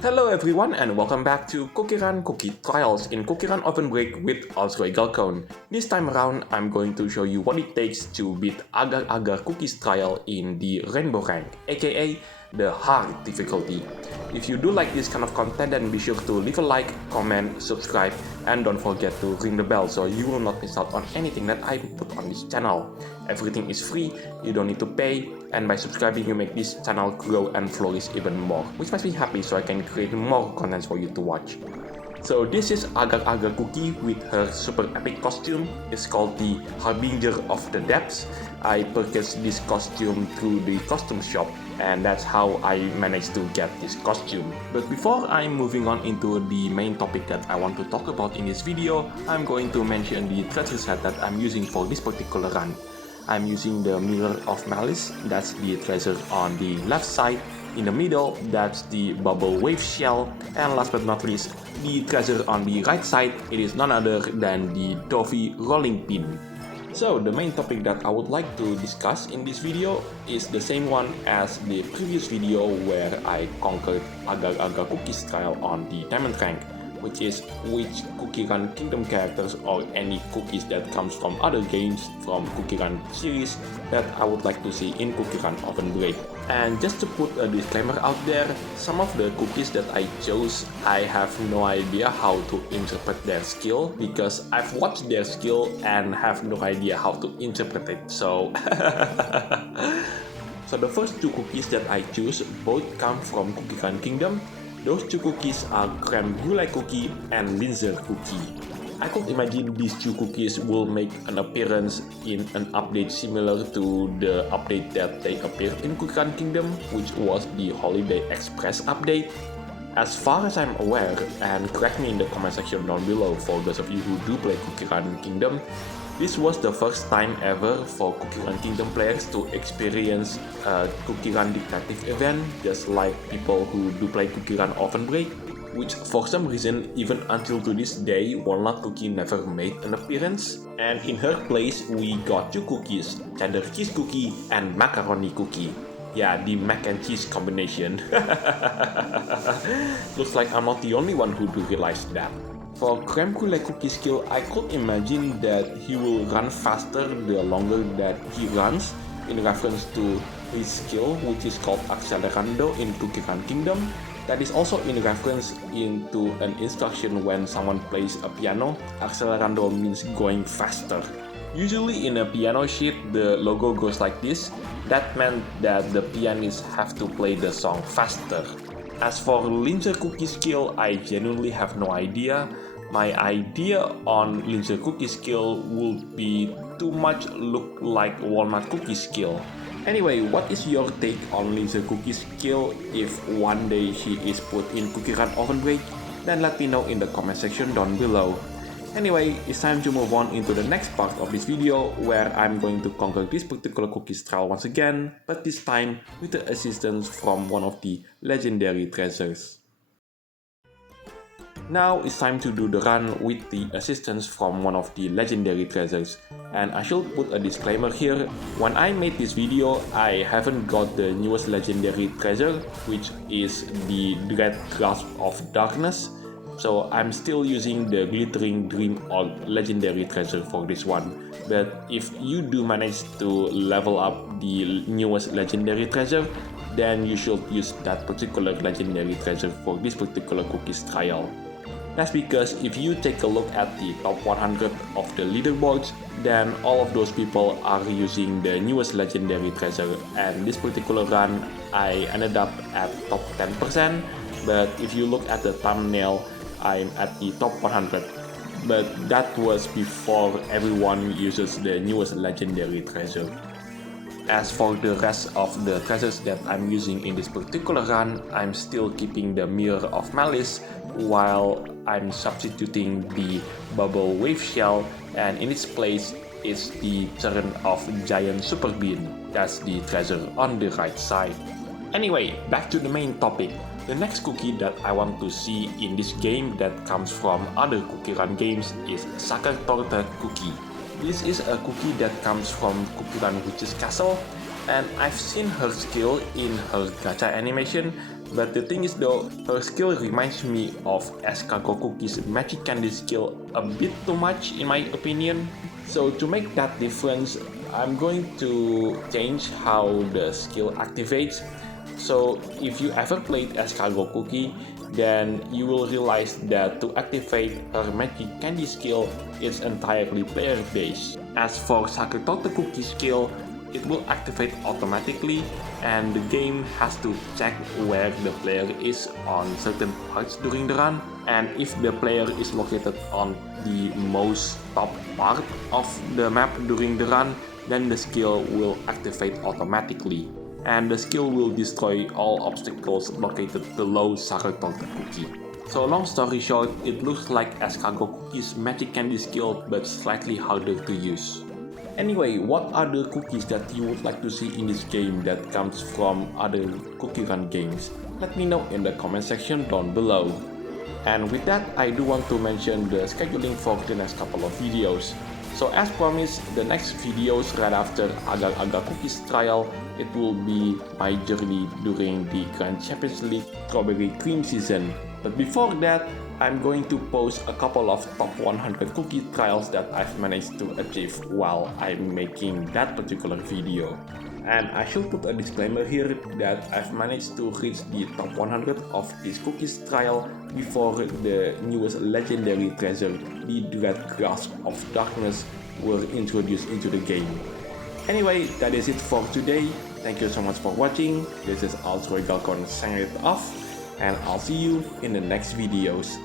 Hello everyone and welcome back to CookieRun Cookie Trials in CookieRunOvenBreak with Agaragarcookie. This time around, I'm going to show you what it takes to beat Agaragarcookietrial in the Rainbowrank, aka the hard difficulty. If you do like this kind of content, then be sure to leave a like, comment, subscribe, and don't forget to ring the bell so you will not miss out on anything that I put on this channel. Everything is free, you don't need to pay, and by subscribing you make this channel grow and flourish even more, which makes me happy so I can create more content for you to watch. So this is Agaragarcookie with her super epic costume. It's called the Harbinger of the Depths. I purchased this costume through the costume shop, and that's how I managed to get this costume. But before I'm moving on into the main topic that I want to talk about in this video, I'm going to mention the treasure set that I'm using for this particular run. I'm using the Mirror of Malice, that's the treasure on the left side. In the middle, that's the Bubble Wave Shell, and last but not least, the treasure on the right side, it is none other than the Dovey Rolling Pin. So the main topic that I would like to discuss in this video is the same one as the previous video where I conquered Agaragarcookietrial on the Diamond rank, which is which CookieRun Kingdom characters or any cookies that comes from other games from CookieRun series that I would like to see in CookieRunOvenBreak. And just to put a disclaimer out there, some of the cookies that I chose, I have no idea how to interpret their skill because I've watched their skill and have no idea how to interpret it, so... So the first two cookies that I choose both come from CookieRun Kingdom. Those two cookies are Creme Brulee Cookie and Linzer Cookie. I could imagine these two cookies will make an appearance in an update similar to the update that they appeared in CookieRun Kingdom, which was the Holiday Express update. As far as I'm aware, and correct me in the comment section down below for those of you who do play CookieRun Kingdom, this was the first time ever for CookieRun Kingdom players to experience a CookieRun Detective event, just like people who do play CookieRunOvenBreak, which for some reason, even until to this day, Walnut Cookie never made an appearance. And in her place, we got two cookies, Cheddar Cheese Cookie and Macaroni Cookie. Yeah, the mac and cheese combination. Looks like I'm not the only one who do realize that. For Creme Brulee Cookie skill, I could imagine that he will run faster the longer that he runs, in reference to his skill, which is called Accelerando in CookieRun Kingdom. That is also in reference into an instruction when someone plays a piano. Accelerando means going faster. Usually in a piano sheet, the logo goes like this. That meant that the pianists have to play the song faster. As for Linzer Cookie skill, I genuinely have no idea. My idea on Linzer Cookie skill would be too much look like Walnut Cookie skill. Anyway, what is your take on Linzer Cookie skill if one day she is put in CookieRunOvenBreak? Then let me know in the comment section down below. Anyway, it's time to move on into the next part of this video where I'm going to conquer this particular Cookietrial once again, but this time with the assistance from one of the legendary treasures. Now it's time to do the run with the assistance from one of the legendary treasures. And I should put a disclaimer here, when I made this video, I haven't got the newest legendary treasure, which is the Dread Grasp of Darkness. So I'm still using the Glittering Dream or legendary treasure for this one. But if you do manage to level up the newest legendary treasure, then you should use that particular legendary treasure for this particular Cookietrial. That's because if you take a look at the top 100 of the leaderboards, then all of those people are using the newest legendary treasure, and this particular run I ended up at top 10%, but if you look at the thumbnail, I'm at the top 100, but that was before everyone uses the newest legendary treasure. As for the rest of the treasures that I'm using in this particular run, I'm still keeping the Mirror of Malice while I'm substituting the Bubble Wave Shell, and in its place is the turn of Giant Super Bean. That's the treasure on the right side. Anyway, back to the main topic. The next cookie that I want to see in this game that comes from other CookieRun games is Sucker Torte Cookie. This is a cookie that comes from CookieRun Witch's Castle, and I've seen her skill in her gacha animation, but the thing is though, her skill reminds me of Agaragarcookie's magic candy skill a bit too much in my opinion. So to make that difference, I'm going to change how the skill activates. So if you ever played Agaragarcookie, then you will realize that to activate her magic candy skill, it's entirely player based. As for the Cookie skill, it will activate automatically and the game has to check where the player is on certain parts during the run, and if the player is located on the most top part of the map during the run, then the skill will activate automatically and the skill will destroy all obstacles located below the Cookie. So long story short, it looks like Agaragarcookie's magic candy skill but slightly harder to use. Anyway, what other cookies that you would like to see in this game that comes from other CookieRun games? Let me know in the comment section down below. And with that, I do want to mention the scheduling for the next couple of videos. So as promised, the next videos right after Agaragarcookietrial, it will be my journey during the Grand Champions League Strawberry Cream season. But before that, I'm going to post a couple of top 100 cookie trials that I've managed to achieve while I'm making that particular video. And I should put a disclaimer here that I've managed to reach the top 100 of this cookies trial before the newest legendary treasure, the Dread Grasp of Darkness, were introduced into the game. Anyway, that is it for today. Thank you so much for watching. This is Agaragarcookie signing it off, and I'll see you in the next videos.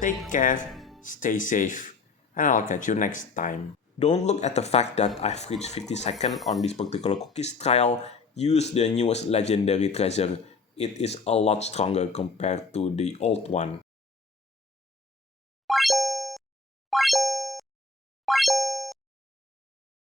Take care, stay safe, and I'll catch you next time. Don't look at the fact that I've reached 50 seconds on this particular cookies trial. Use the newest legendary treasure. It is a lot stronger compared to the old one.